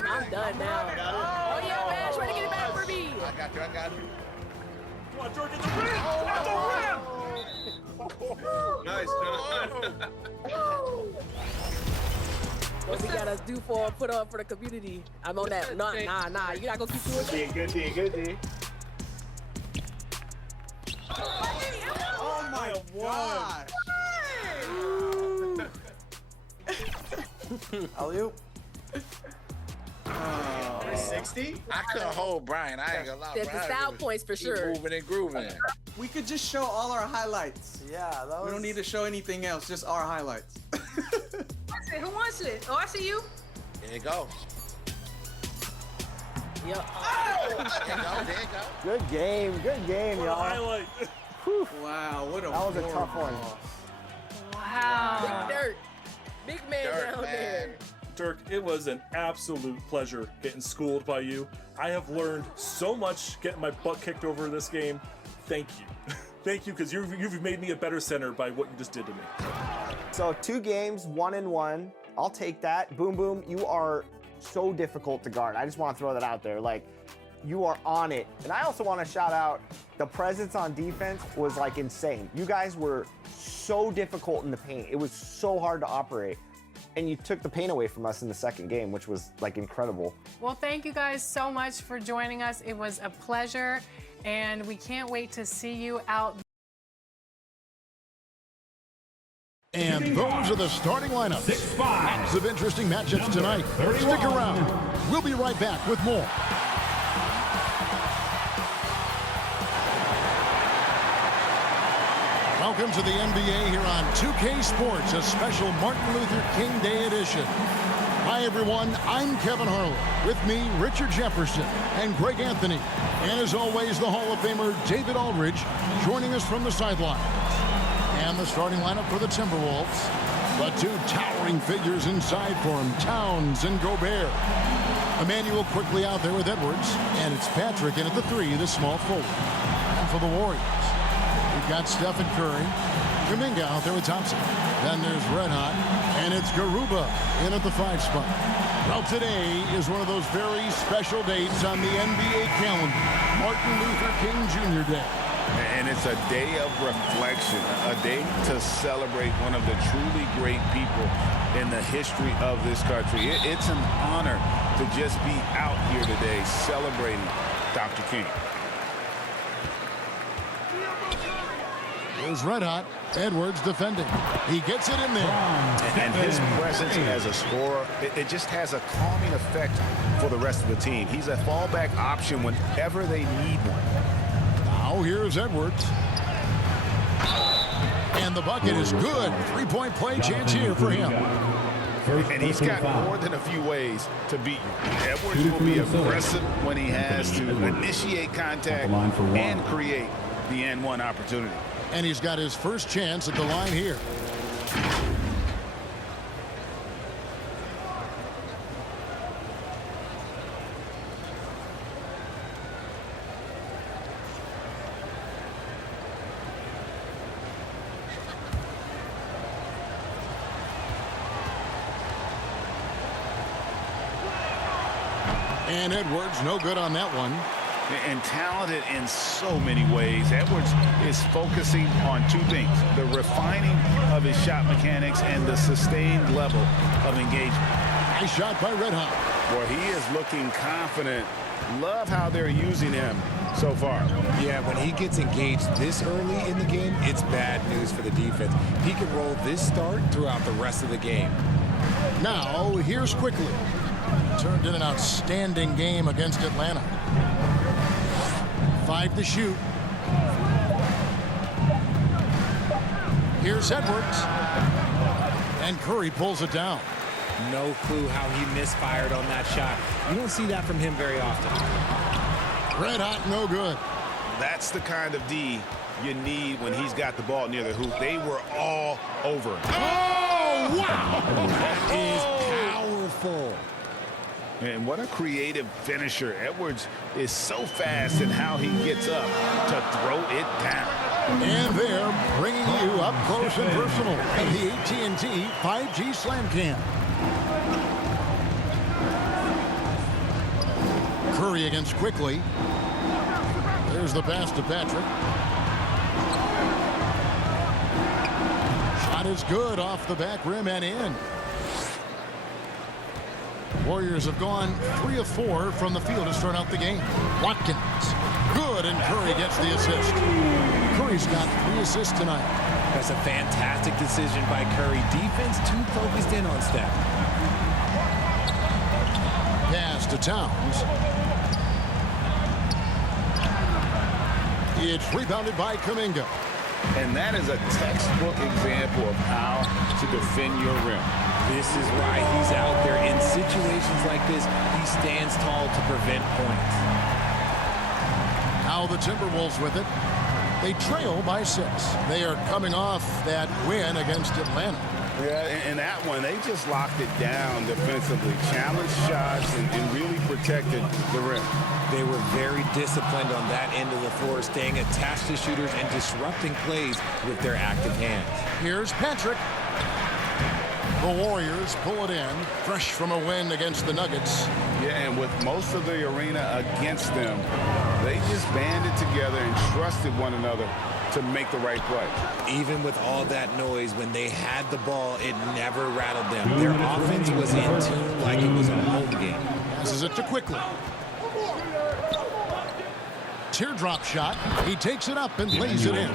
I'm done now. Oh, yeah, man. Trying to get it back for me. I got you. Come on, George, get the rim! At the rim! Nice, John. What we gotta do put on for the community? I'm on that. Nah. You're not gonna keep doing that. Good D. Oh my God! Alley-oop. 60? I couldn't hold Brian. I ain't gonna lie. That's the Brian style was- points for he sure. moving and grooving. We could just show all our highlights. Yeah, that was... We don't need to show anything else, just our highlights. Who wants it? Oh, I see you. There you go. Yep. There you go. Good game, What a y'all. highlight. Wow, what a That was a tough one. Wow. Big Dirt. Big man Dirt, down man. there. Dirk, it was an absolute pleasure getting schooled by you. I have learned so much getting my butt kicked over this game. Thank you. Thank you, because you've made me a better center by what you just did to me. So 2 games, 1-1. I'll take that. Boom Boom, you are so difficult to guard. I just want to throw that out there. Like, you are on it. And I also want to shout out the presence on defense was like insane. You guys were so difficult in the paint. It was so hard to operate. And you took the pain away from us in the second game, which was like incredible. Well, thank you guys so much for joining us. It was a pleasure, and we can't wait to see you out. And those are the starting lineups. Lots of interesting matchups tonight. Stick around. We'll be right back with more. Welcome to the NBA here on 2K Sports, a special Martin Luther King Day edition. Hi, everyone. I'm Kevin Harlan. With me, Richard Jefferson and Greg Anthony. And as always, the Hall of Famer David Aldridge joining us from the sidelines. And the starting lineup for the Timberwolves. The 2 towering figures inside for him, Towns and Gobert. Emmanuel quickly out there with Edwards. And it's Patrick in at the 3, the small forward. And for the Warriors, we've got Stephen Curry. Kuminga out there with Thompson. Then there's Red Hot. And it's Garuba in at the 5 spot. Well, today is one of those very special dates on the NBA calendar. Martin Luther King Jr. Day. And it's a day of reflection, a day to celebrate one of the truly great people in the history of this country. It's an honor to just be out here today celebrating Dr. King. Here's Red Hot. Edwards defending. He gets it in there. And his presence as a scorer, it just has a calming effect for the rest of the team. He's a fallback option whenever they need one. Now here's Edwards. And the bucket is good. 3-point play chance here for him. And he's got more than a few ways to beat you. Edwards will be aggressive when he has to initiate contact and create the N1 opportunity. And he's got his first chance at the line here. And Edwards, no good on that one. And talented in so many ways. Edwards is focusing on 2 things: the refining of his shot mechanics and the sustained level of engagement. Nice shot by Red Hot. Well, he is looking confident. Love how they're using him so far. Yeah, when he gets engaged this early in the game, it's bad news for the defense. He can roll this start throughout the rest of the game. Now, here's Quickly. Turned in an outstanding game against Atlanta. 5 to shoot. Here's Edwards. And Curry pulls it down. No clue how he misfired on that shot. You don't see that from him very often. Red Hot, no good. That's the kind of D you need when he's got the ball near the hoop. They were all over. Oh, wow! That is powerful. And what a creative finisher. Edwards is so fast in how he gets up to throw it down. And they're bringing you up close and personal at the AT&T 5G Slam Cam. Curry against Quickly. There's the pass to Patrick. Shot is good off the back rim and in. Warriors have gone 3 of 4 from the field to start out the game. Watkins. Good, and Curry gets the assist. Curry's got 3 assists tonight. That's a fantastic decision by Curry. Defense too focused in on Steph. Pass to Towns. It's rebounded by Kuminga. And that is a textbook example of how to defend your rim. This is why he's out there. In situations like this, he stands tall to prevent points. Now the Timberwolves with it. They trail by 6. They are coming off that win against Atlanta. Yeah, and that one, they just locked it down defensively. Challenged shots and really protected the rim. They were very disciplined on that end of the floor, staying attached to shooters and disrupting plays with their active hands. Here's Patrick. The Warriors pull it in, fresh from a win against the Nuggets. Yeah, and with most of the arena against them, they just banded together and trusted one another to make the right play. Even with all that noise, when they had the ball, it never rattled them. Their offense was in tune like it was a home game. Passes it to Quickly. Teardrop shot. He takes it up and lays it in.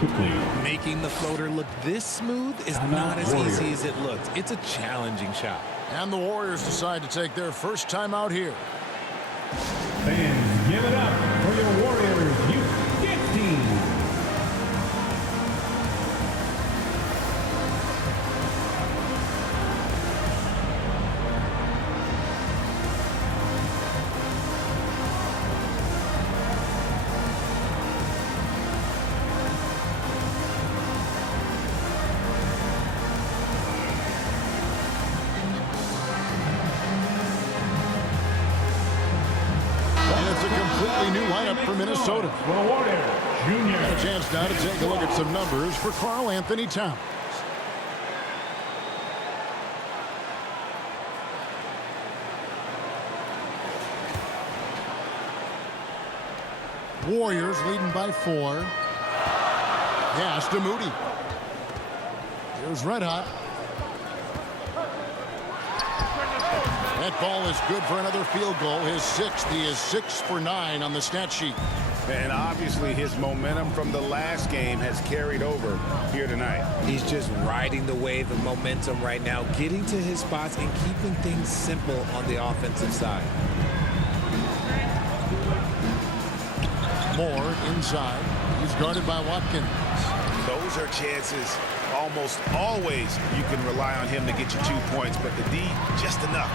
Making the floater look this smooth is not as easy as it looks. It's a challenging shot. And the Warriors decide to take their first time out here. Fans, give it up for your Warriors Youth Gift Team. Minnesota. Warrior Junior. A chance now to take a look at some numbers for Karl Anthony Towns. Warriors leading by 4. Pass to Moody. Here's Red Hot. That ball is good for another field goal. His 6th. He is 6 for 9 on the stat sheet. And obviously his momentum from the last game has carried over here tonight. He's just riding the wave of momentum right now, getting to his spots and keeping things simple on the offensive side. Moore inside. He's guarded by Watkins. Those are chances. Almost always you can rely on him to get you 2 points, but the D just enough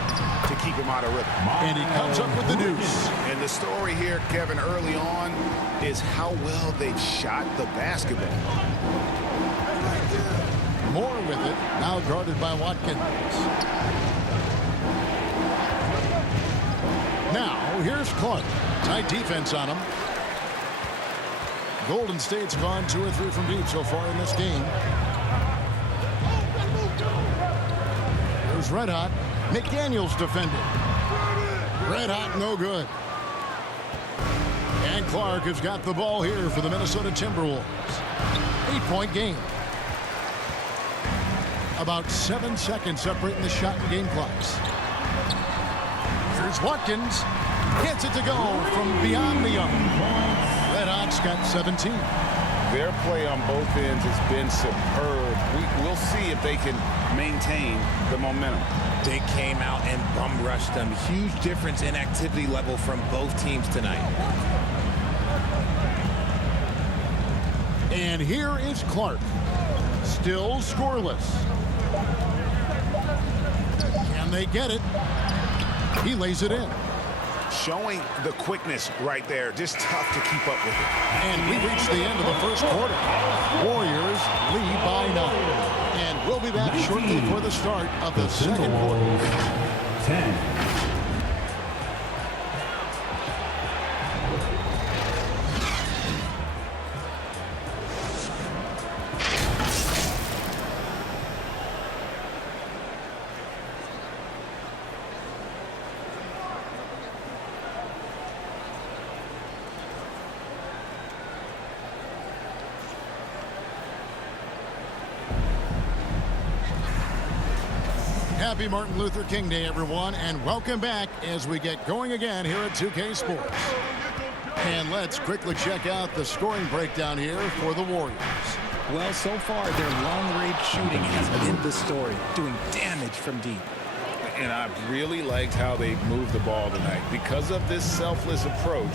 to keep him out of rhythm. And he comes up with the deuce. And the story here, Kevin, early on is how well they've shot the basketball. Moore with it, now guarded by Watkins. Now here's Clark. Tight defense on him. Golden State's gone 2 or 3 from deep so far in this game. There's Red Hot. McDaniels defended. Red Hot, no good. And Clark has got the ball here for the Minnesota Timberwolves. 8-point game. About 7 seconds separating the shot and game clocks. Here's Watkins. Gets it to go from beyond the arc. Red Hot's got 17. Their play on both ends has been superb. We'll see if they can maintain the momentum. They came out and bum rushed them. Huge difference in activity level from both teams tonight. And here is Clark. Still scoreless. Can they get it? He lays it in. Showing the quickness right there. Just tough to keep up with it. And we reach the end of the first quarter. Warriors lead by 9. And we'll be back shortly for the start of the second quarter. 10. Happy Martin Luther King Day, everyone, and welcome back as we get going again here at 2K Sports. And let's quickly check out the scoring breakdown here for the Warriors. Well, so far, their long-range shooting has been the story, doing damage from deep. And I really liked how they moved the ball tonight. Because of this selfless approach,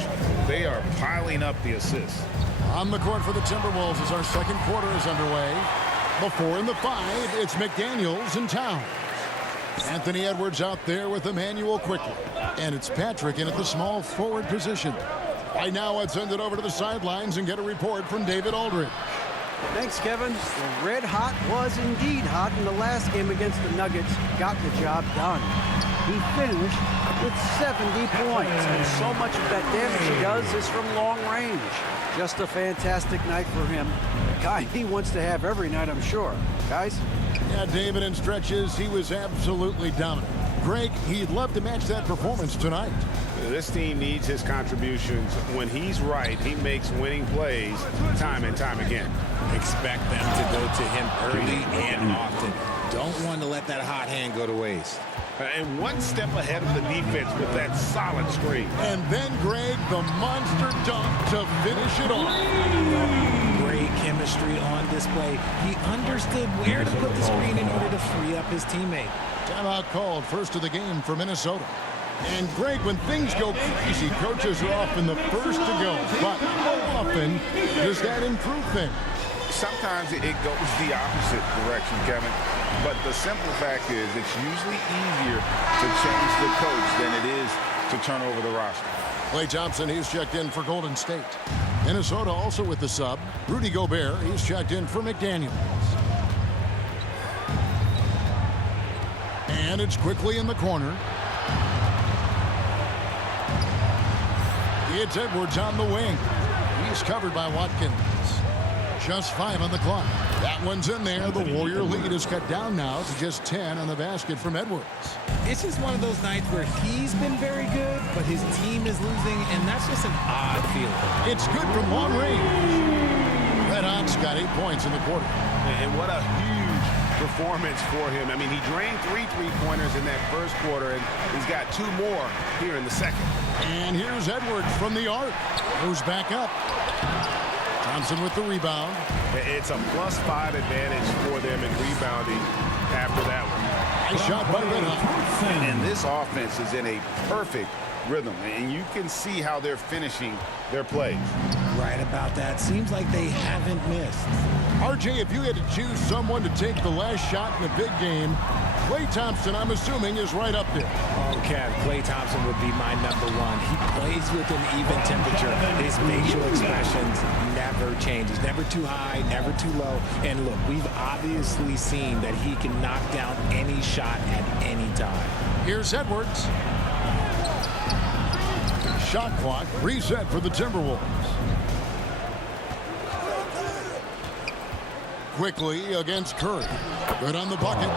they are piling up the assists. On the court for the Timberwolves as our second quarter is underway. The 4 and the 5, it's McDaniels and Towns. Anthony Edwards out there with Emmanuel quickly. And it's Patrick in at the small forward position. Right now, let's send it over to the sidelines and get a report from David Aldridge. Thanks, Kevin. Well, Red Hot was indeed hot in the last game against the Nuggets. Got the job done. He finished with 70 points, and so much of that damage he does is from long range. Just a fantastic night for him. The guy he wants to have every night, I'm sure. Guys? Yeah, David, in stretches, he was absolutely dominant. Greg, he'd love to match that performance tonight. This team needs his contributions. When he's right, he makes winning plays time and time again. Expect them to go to him early and often. Don't want to let that hot hand go to waste. And one step ahead of the defense with that solid screen. And then, Greg, the monster dunk to finish it off. Great chemistry on display. He understood where to put the screen in order to free up his teammate. Timeout called, first of the game for Minnesota. And Greg, when things go crazy, coaches are often the first to go. But how often does that improve things? Sometimes it goes the opposite direction, Kevin. But the simple fact is it's usually easier to change the coach than it is to turn over the roster. Klay Thompson, he's checked in for Golden State. Minnesota also with the sub. Rudy Gobert, he's checked in for McDaniels. And it's quickly in the corner. It's Edwards on the wing. He's covered by Watkins. Just 5 on the clock. That one's in there. The Warrior lead is cut down now to just 10 on the basket from Edwards. It's just one of those nights where he's been very good, but his team is losing, and that's just an odd feeling. It's good from long range. Red Hot's got 8 points in the quarter. And what a huge performance for him. I mean, he drained 3 3-pointers in that first quarter, and he's got 2 more here in the second. And here's Edwards from the arc. Goes back up. Thompson with the rebound. It's a +5 advantage for them in rebounding after that one. Nice shot by Red Hot. And this offense is in a perfect rhythm, and you can see how they're finishing their plays. Right about that. Seems like they haven't missed. RJ, if you had to choose someone to take the last shot in a big game, Klay Thompson, I'm assuming, is right up there. Oh, Kev, Klay Thompson would be my #1. He plays with an even temperature. His facial expressions never change. He's never too high, never too low. And look, we've obviously seen that he can knock down any shot at any time. Here's Edwards. Shot clock reset for the Timberwolves. Quickly against Curry. Good on the bucket.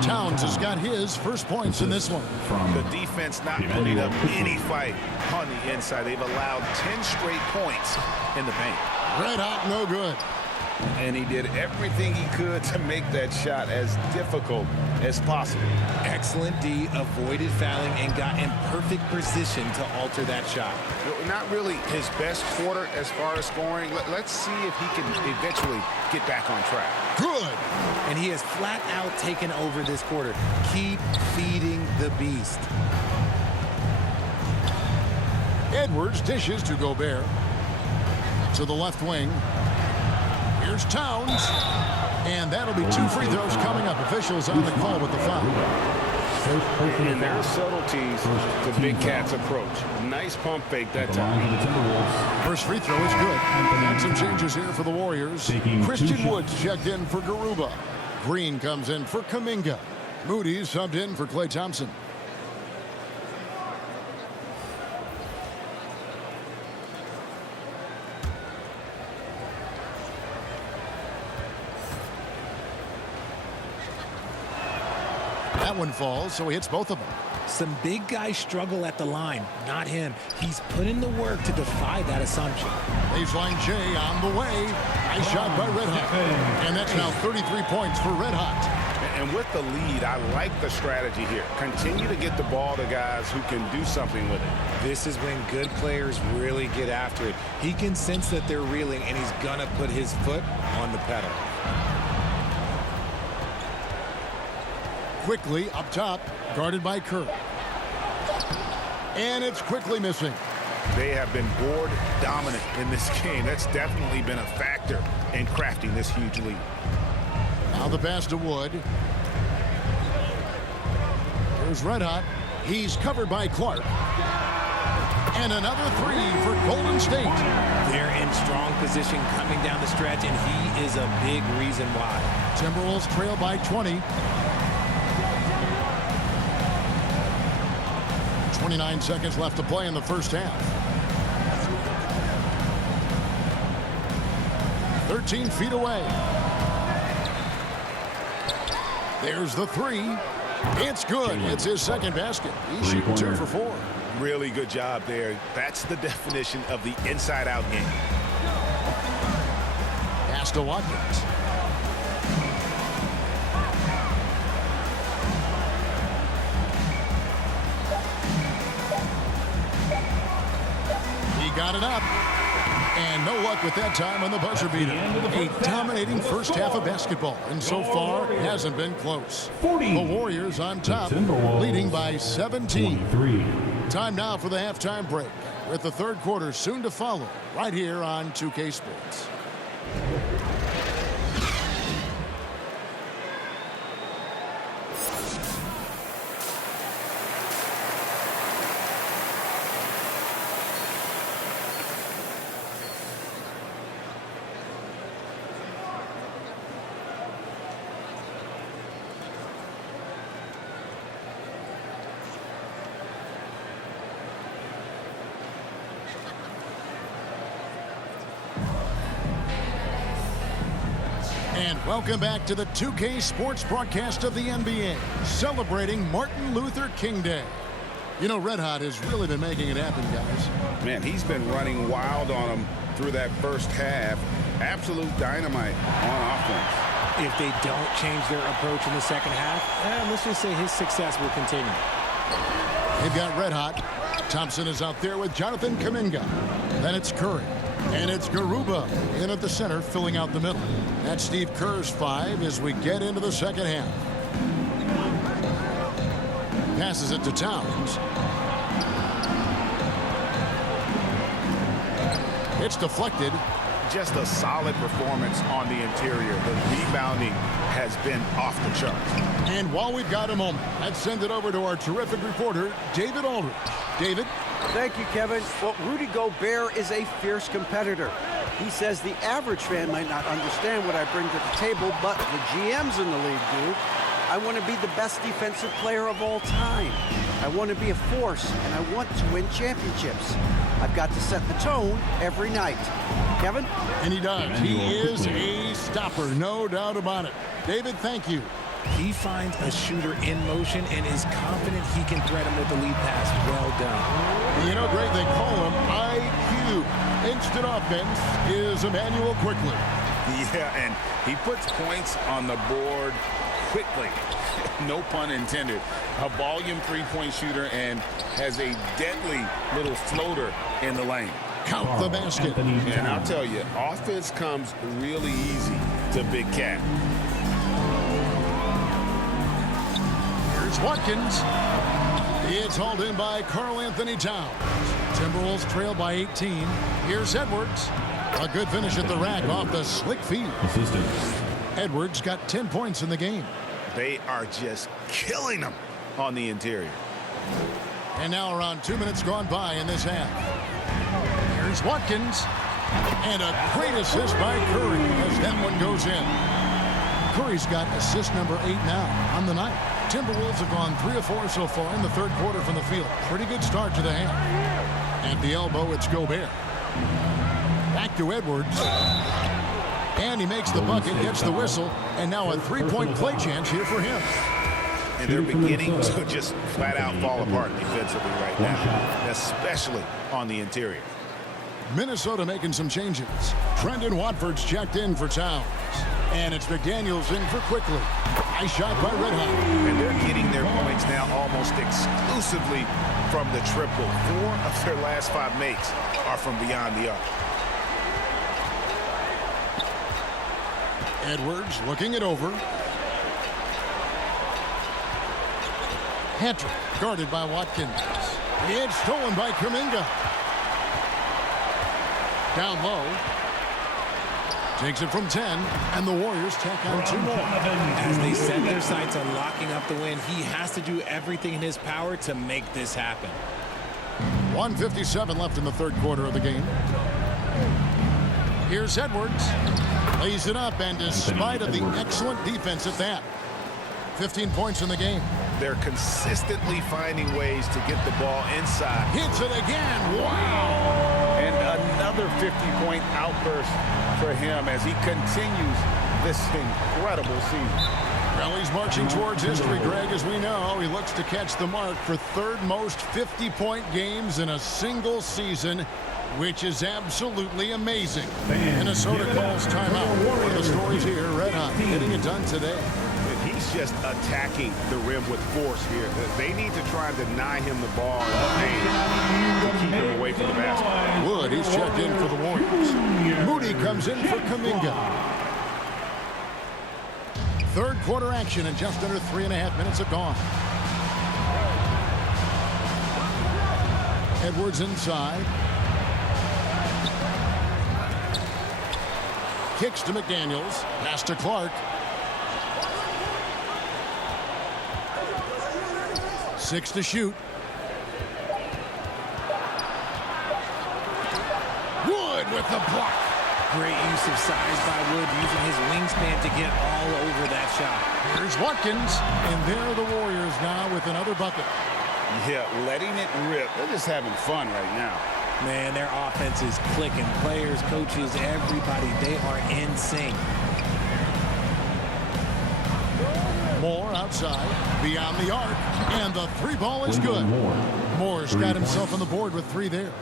Towns has got his first points in this one. The defense not putting up any fight on the inside. They've allowed 10 straight points in the paint. Red Hot, no good. And he did everything he could to make that shot as difficult as possible. Excellent D, avoided fouling, and got in perfect position to alter that shot. Not really his best quarter as far as scoring. Let's see if he can eventually get back on track. Good. And he has flat out taken over this quarter. Keep feeding the beast. Edwards dishes to Gobert. To the left wing. Here's Towns. And that'll be 2 free throws coming up. Officials on the call with the foul. And there are subtleties to Big Cat's approach. Nice pump fake that time. First free throw is good. And some changes here for the Warriors. Christian Woods checked in for Garuba. Green comes in for Kuminga. Moody subbed in for Klay Thompson. That one falls, so he hits both of them. Some big guys struggle at the line, not him. He's put in the work to defy that assumption. Baseline J on the way. Nice shot by Red Hot. And that's now 33 points for Red Hot. And with the lead, I like the strategy here. Continue to get the ball to guys who can do something with it. This is when good players really get after it. He can sense that they're reeling, and he's going to put his foot on the pedal. Quickly up top, guarded by Kerr. And it's quickly missing. They have been board dominant in this game. That's definitely been a factor in crafting this huge lead. Now the pass to Wood. Here's Red Hot. He's covered by Clark. And another three for Golden State. They're in strong position coming down the stretch, and he is a big reason why. Timberwolves trail by 20. 29 seconds left to play in the first half. 13 feet away. There's the three. It's good. It's his second basket. He's shooting 2 for 4. Really good job there. That's the definition of the inside-out game. Pass to Watkins. He got it up. And no luck with that time on the buzzer beater. A dominating first half of basketball. And so far, it hasn't been close. The Warriors on top, leading by 17. Time now for the halftime break, with the third quarter soon to follow, right here on 2K Sports. Welcome back to the 2K Sports broadcast of the NBA, celebrating Martin Luther King Day. You know, Red Hot has really been making it happen, guys. Man, he's been running wild on them through that first half. Absolute dynamite on offense. If they don't change their approach in the second half, let's just say his success will continue. They've got Red Hot. Thompson is out there with Jonathan Kuminga. Then it's Curry. And it's Garuba in at the center, filling out the middle. That's Steve Kerr's 5 as we get into the second half. Passes it to Towns. It's deflected. Just a solid performance on the interior. The rebounding has been off the charts. And while we've got a moment, let's send it over to our terrific reporter, David Aldridge. David? Thank you, Kevin. Well, Rudy Gobert is a fierce competitor. He says the average fan might not understand what I bring to the table, but the GMs in the league do. I want to be the best defensive player of all time. I want to be a force, and I want to win championships. I've got to set the tone every night. Kevin? And he does. He is a stopper, no doubt about it. David, thank you. He finds a shooter in motion and is confident he can thread him with the lead pass. Well done. You know, Greg, they call him IQ. Instant offense is Emmanuel Quickly. Yeah, and he puts points on the board quickly. No pun intended. A volume three-point shooter and has a deadly little floater in the lane. Count the basket. And I'll tell you, offense comes really easy to Big Cat. Here's Watkins. It's hauled in by Karl Anthony Towns. Timberwolves trail by 18. Here's Edwards. A good finish at the rack off the slick feed. Edwards got 10 points in the game. They are just killing them on the interior. And now around 2 minutes gone by in this half. Here's Watkins. And a great assist by Curry as that one goes in. Curry's got assist number 8 now on the night. Timberwolves have gone 3 of 4 so far in the third quarter from the field. Pretty good start to the half. At the elbow, it's Gobert. Back to Edwards. And he makes the bucket, gets the whistle, and now a three-point play chance here for him. And they're beginning to just flat out fall apart defensively right now, especially on the interior. Minnesota making some changes. Trendon Watford's checked in for Towns. And it's McDaniels in for Quickly. Nice shot by Red Hot. And they're getting their points now almost exclusively from the triple. 4 of their last 5 makes are from beyond the arc. Edwards looking it over. Patrick guarded by Watkins. It's stolen by Kuminga. Down low. Takes it from 10, and the Warriors tack on 2 more. As they set their sights on locking up the win, he has to do everything in his power to make this happen. 1:57 left in the third quarter of the game. Here's Edwards. Lays it up, and despite of the excellent defense at that, 15 points in the game. They're consistently finding ways to get the ball inside. Hits it again. Wow! And another 50-point outburst for him as he continues this incredible season. Well, he's marching towards history, Greg, as we know. He looks to catch the mark for third most 50-point games in a single season, which is absolutely amazing. Minnesota calls timeout. One of the stories here, Red Hot getting it done today. And he's just attacking the rim with force here. They need to try and deny him the ball and keep him away from the basket. Wood, he's checked in for the Warriors. Moody comes in for Kuminga. Third quarter action, and just under 3.5 minutes have gone. Edwards inside. Kicks to McDaniels. Pass to Clark. 6 to shoot. Wood with the block. Great use of size by Wood, using his wingspan to get all over that shot. Here's Watkins, and there are the Warriors now with another bucket. Yeah, letting it rip. They're just having fun right now. Man, their offense is clicking. Players, coaches, everybody, they are in sync. Moore outside, beyond the arc, and the 3 ball is good. Moore's got himself on the board with 3 there.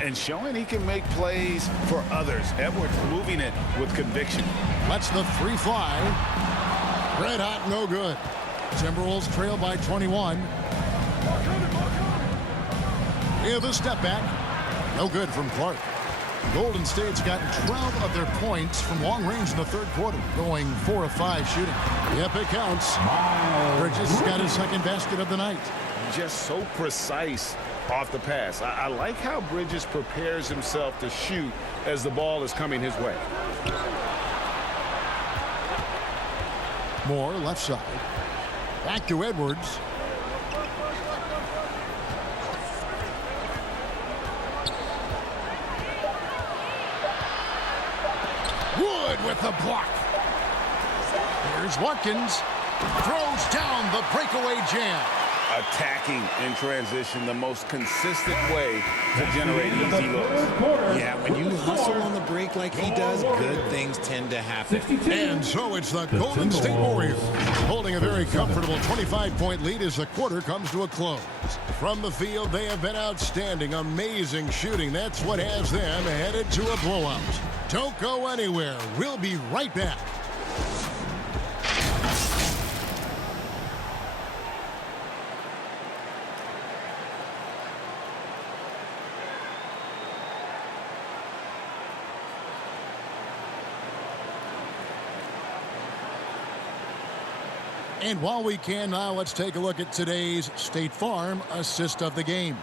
And showing he can make plays for others. Edwards moving it with conviction. Lets the 3 fly. Red Hot, no good. Timberwolves trail by 21. Yeah, the step back. No good from Clark. Golden State's gotten 12 of their points from long range in the third quarter, going 4 of 5 shooting. Yep, it counts. Bridges has got his second basket of the night. Just so precise off the pass. I like how Bridges prepares himself to shoot as the ball is coming his way. Moore left side. Back to Edwards. Wood with the block. Here's Watkins. Throws down the breakaway jam. Attacking in transition, the most consistent way to generate easy looks. Yeah, when you hustle on the break like he does, good things tend to happen. And so it's the Golden State Warriors holding a very comfortable 25-point lead as the quarter comes to a close. From the field, they have been outstanding, amazing shooting. That's what has them headed to a blowout. Don't go anywhere. We'll be right back. And while we can now, let's take a look at today's State Farm assist of the game.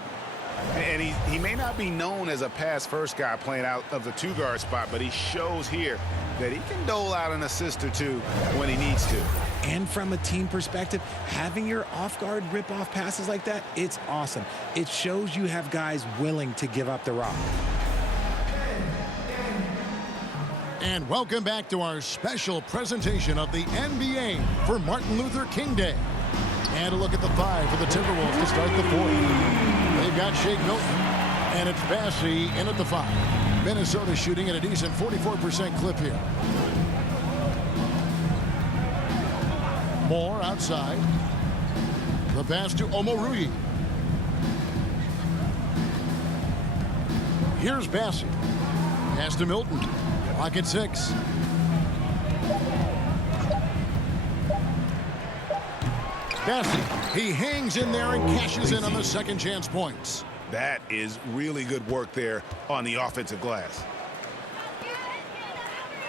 And he may not be known as a pass-first guy playing out of the 2-guard spot, but he shows here that he can dole out an assist or 2 when he needs to. And from a team perspective, having your off-guard rip-off passes like that, it's awesome. It shows you have guys willing to give up the rock. And welcome back to our special presentation of the NBA for Martin Luther King Day. And a look at the 5 for the Timberwolves to start the 4th. They've got Shake Milton, and it's Bassey in at the 5. Minnesota shooting at a decent 44% clip here. Moore outside. The pass to Omoruyi. Here's Bassey. Pass to Milton. Clock at 6. Bassey, he hangs in there and cashes in on the second chance points. That is really good work there on the offensive glass.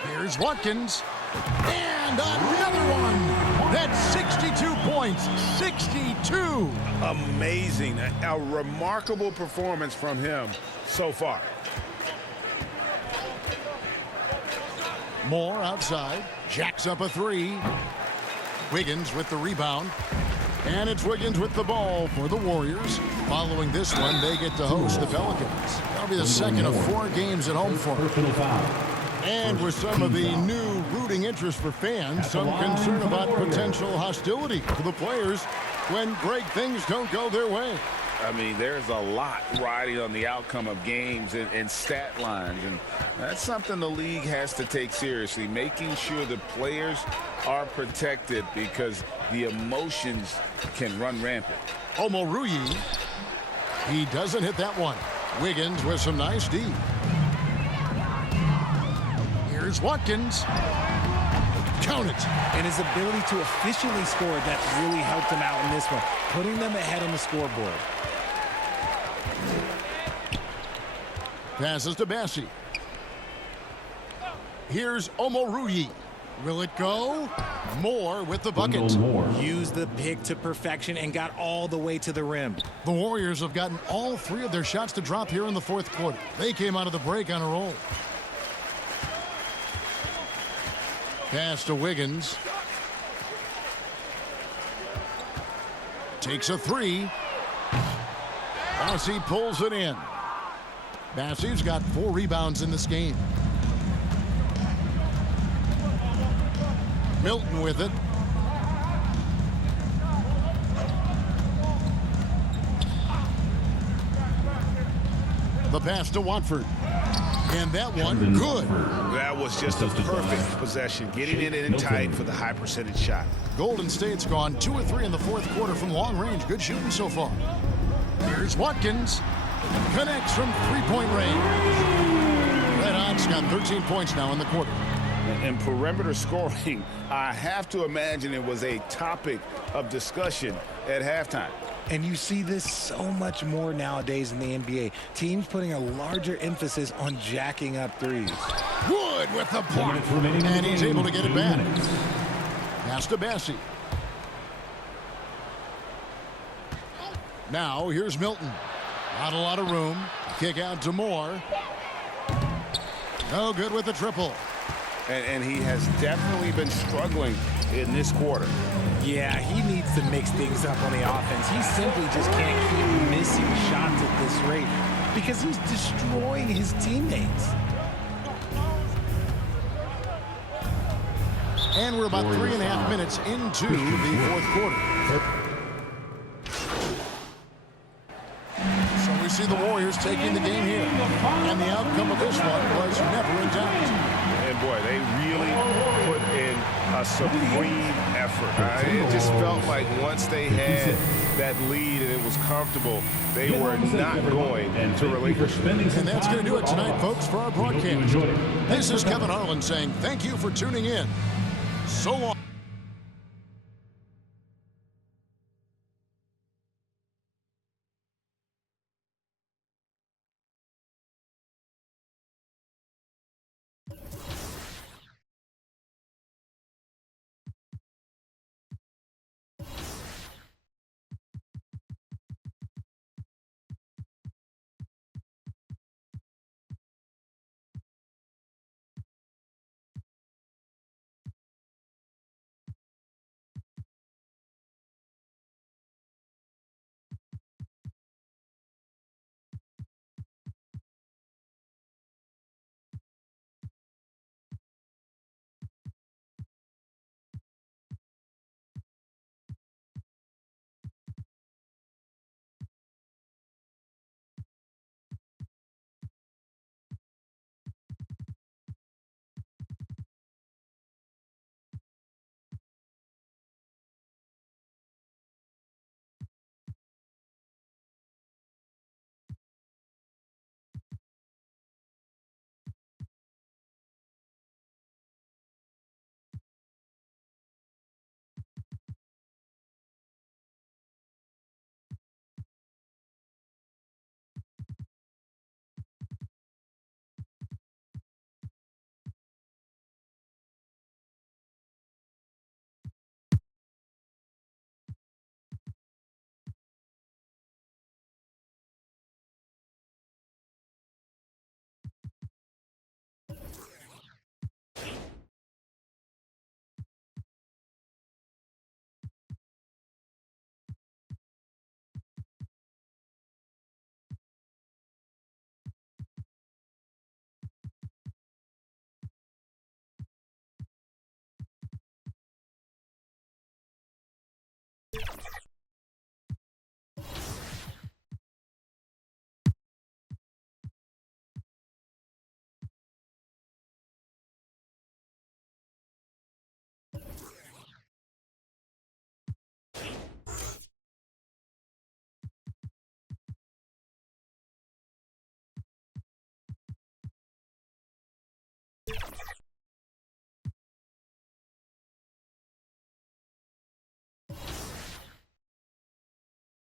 Here's Watkins. And another one. That's 62 points. 62. Amazing. A remarkable performance from him so far. Moore outside. Jacks up a three. Wiggins with the rebound. And it's Wiggins with the ball for the Warriors. Following this one, they get to host the Pelicans. That'll be the second of 4 games at home for them. And with some of the new rooting interest for fans, some concern about potential hostility to the players when great things don't go their way. I mean, there's a lot riding on the outcome of games and stat lines, and that's something the league has to take seriously, making sure the players are protected because the emotions can run rampant. Omoruyi, he doesn't hit that one. Wiggins with some nice D. Here's Watkins. Count it. And his ability to efficiently score, that really helped him out in this one, putting them ahead on the scoreboard. Passes to Bassey. Here's Omoruyi. Will it go? Moore with the bucket. Used the pick to perfection and got all the way to the rim. The Warriors have gotten all 3 of their shots to drop here in the fourth quarter. They came out of the break on a roll. Pass to Wiggins. Takes a 3. Bassey pulls it in. Bassey's got 4 rebounds in this game. Milton with it. The pass to Watford. And that one, good. That was just a perfect possession, getting it in tight for the high percentage shot. Golden State's gone 2 of 3 in the fourth quarter from long range. Good shooting so far. Here's Watkins. Connects from 3-point range. Red Hot's got 13 points now in the quarter. And perimeter scoring, I have to imagine it was a topic of discussion at halftime. And you see this so much more nowadays in the NBA. Teams putting a larger emphasis on jacking up threes. Wood with the block. And he's able to get it back. Pass to Bassey. Now here's Milton. Not a lot of room. Kick out to Moore. No good with the triple. And he has definitely been struggling in this quarter. Yeah, he needs to mix things up on the offense. He simply just can't keep missing shots at this rate because he's destroying his teammates. And we're about 3.5 minutes into the fourth quarter. So we see the Warriors taking the game here. And the outcome of this one was never in doubt. And boy, they really put in a supreme effort. It just felt like once they had that lead and it was comfortable, they were not going to relinquish. And that's going to do it tonight, folks, for our broadcast. This is Kevin Harlan saying thank you for tuning in. So long. you.